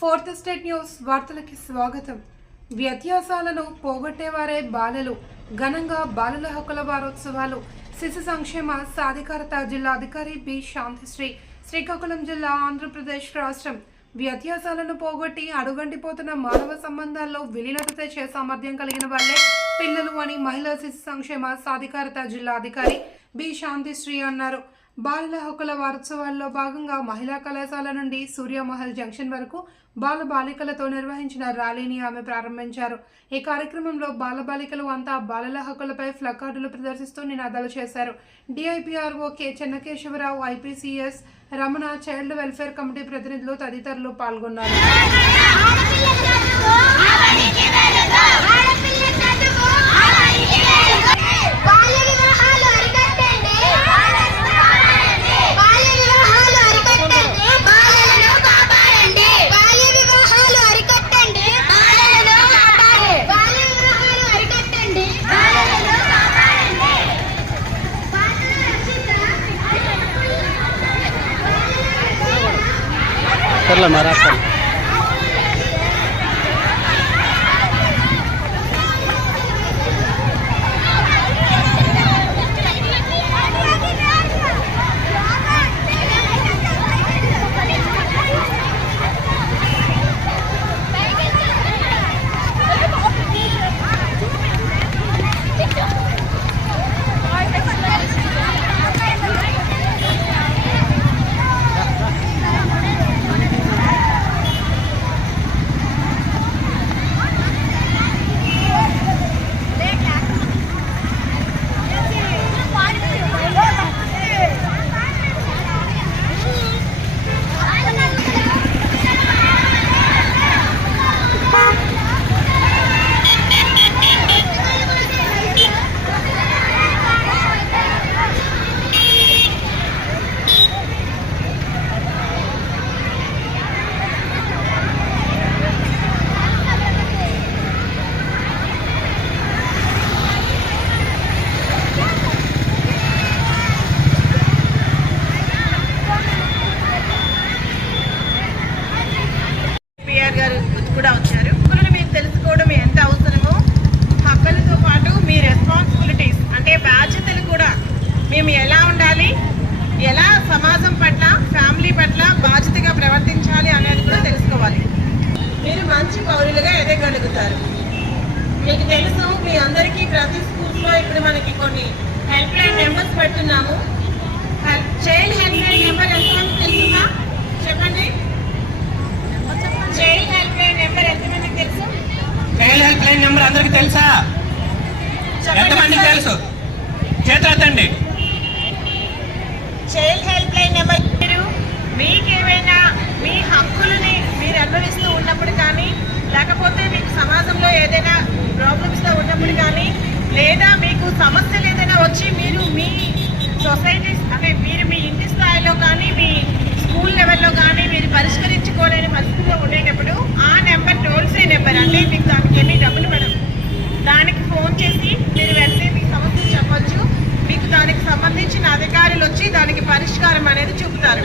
Fourth state news వార్తలకి స్వాగతం. వ్యత్యాసాలను పోగొట్టేవారే బాలలు. ఘనంగా బాలల హక్కుల వారోత్సవాలు. శిశు సంక్షేమ సాధికారత జిల్లా అధికారి బి శాంతిశ్రీ, శ్రీకాకుళం జిల్లా, ఆంధ్రప్రదేశ్ రాష్ట్రం. వ్యత్యాసాలను పోగొట్టి అడుగంటిపోతున్న మానవ సంబంధాల్లో విలీనత తెచ్చే సామర్థ్యం కలిగిన వాళ్లే పిల్లలు అని మహిళా శిశు సంక్షేమ సాధికారత జిల్లా అధికారి బి శాంతిశ్రీ అన్నారు. బాలల హక్కుల వారోత్సవాల్లో భాగంగా మహిళా కళాశాల నుండి సూర్యమహల్ జంక్షన్ వరకు బాల బాలికలతో నిర్వహించిన ర్యాలీని ఆమె ప్రారంభించారు. ఈ కార్యక్రమంలో బాలబాలికలు అంతా బాలల హక్కులపై ప్లకార్డులు ప్రదర్శిస్తూ నినాదాలు చేశారు. DIPRO K Chennakesavarao, IPCS Ramana, child welfare committee ప్రతినిధులు తదితరులు పాల్గొన్నారు. करला मारा कर కూడా వచ్చారు. హక్కులను మీరు తెలుసుకోవడం ఎంత అవసరమో, హక్కులతో పాటు మీ రెస్పాన్సిబిలిటీస్ అంటే బాధ్యతలు కూడా మేము ఎలా ఉండాలి, ఎలా సమాజం పట్ల, ఫ్యామిలీ పట్ల బాధ్యతగా ప్రవర్తించాలి అనేది కూడా తెలుసుకోవాలి. మీరు మంచి పౌరులుగా ఎదగలుగుతారు. మీకు తెలుసు, మీ అందరికీ ప్రతి స్కూల్స్లో ఇప్పుడు మనకి కొన్ని హెల్ప్ లైన్ నెంబర్స్ పెడుతున్నాము. చైల్డ్ హెల్ప్ లైన్ నెంబర్ ఎంతమంది తెలుసుగా చెప్పండి. చైల్డ్ హెల్ప్ లైన్ నెంబర్ ఎంతమందికి తెలుసు? చైల్డ్ హెల్ప్ లైన్ నెంబర్ అందరికి తెలుసా? ఎంతమందికి తెలుసు? చేతులెత్తండి. చైల్డ్ హెల్ప్ లైన్ నెంబర్ మీకేమైనా మీ హక్కులని మీరు అనుభవిస్తూ ఉన్నప్పుడు కానీ, లేకపోతే మీకు సమాజంలో ఏదైనా ప్రాబ్లమ్స్తో ఉన్నప్పుడు కానీ, లేదా మీకు సమస్యలు ఏదైనా వచ్చి మీరు మీ సొసైటీస్ అంటే మీరు మీ ఇంటి స్థాయిలో కానీ, మీ స్కూల్ లెవెల్లో కానీ మీరు పరిష్కరించుకోలేని పరిస్థితిలో ఉండేటప్పుడు ఆ నెంబర్ టోల్ ఫ్రీ నెంబర్, అంటే మీకు దానికి ఏమీ డబ్బులు పడవు. దానికి ఫోన్ చేసి మీరు వెళ్తే మీ సమస్యలు చెప్పొచ్చు. మీకు దానికి సంబంధించిన అధికారులు వచ్చి దానికి పరిష్కారం అనేది చూపుతారు.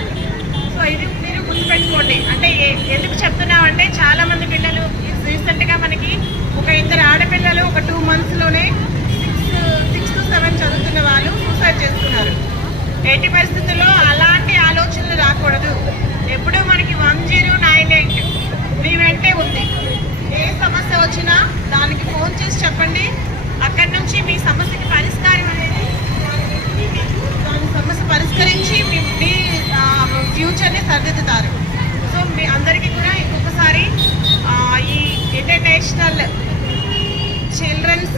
సో ఇది మీరు గుర్తుపెట్టుకోండి. అంటే ఎందుకు చెప్తున్నామంటే, చాలామంది పిల్లలు రీసెంట్గా మనకి ఒక 2 ఆడపిల్లలు ఒక 2 monthsలోనే 6 to 7 చదువుతున్న వాళ్ళు సూసైడ్ చేసుకున్నారు. ఎట్టి పరిస్థితుల్లో అలాంటి ఆలోచనలు రాకూడదు. ఎప్పుడూ మనకి 1098 మీ వెంటే ఉంది. ఏ సమస్య వచ్చినా దానికి ఫోన్ చేసి చెప్పండి. అక్కడి నుంచి మీ సమస్యకి పరిష్కారం అనేది దాని సమస్య పరిష్కరించి మీ ఫ్యూచర్ని సరిదిద్దుతారు. సో మీ అందరికీ కూడా ఇంకొకసారి ఈ ఇంటర్నేషనల్ చిల్డ్రన్స్